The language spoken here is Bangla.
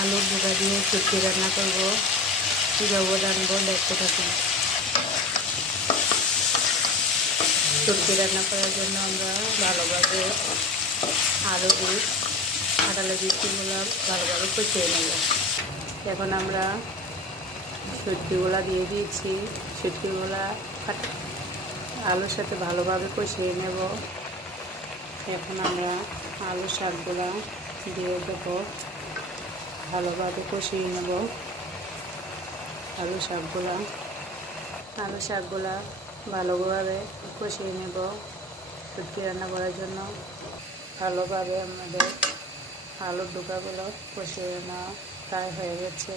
আলুর বোকা দিয়ে শুটকি রান্না করব। কীভাবে রানবো দেখতে থাকুন। শুটকি রান্না করার জন্য আমরা ভালোভাবে আলু দিয়ে কাঁঠালের বীজগুলো ভালোভাবে কষিয়ে নেব। এখন আমরা শুটকিগুলো দিয়ে দিয়েছি। শুটকিগুলো আলুর সাথে ভালোভাবে কষিয়ে নেব। এখন আমরা আলু শাকগুলো দিয়ে দেবো, ভালোভাবে কষিয়ে নেব। আলু শাকগুলা ভালোভাবে কষিয়ে নেব। শুটকি রান্না করার জন্য ভালোভাবে আমাদের আলুর ডোকাগুলো কষিয়ে নেওয়া প্রায় হয়ে গেছে।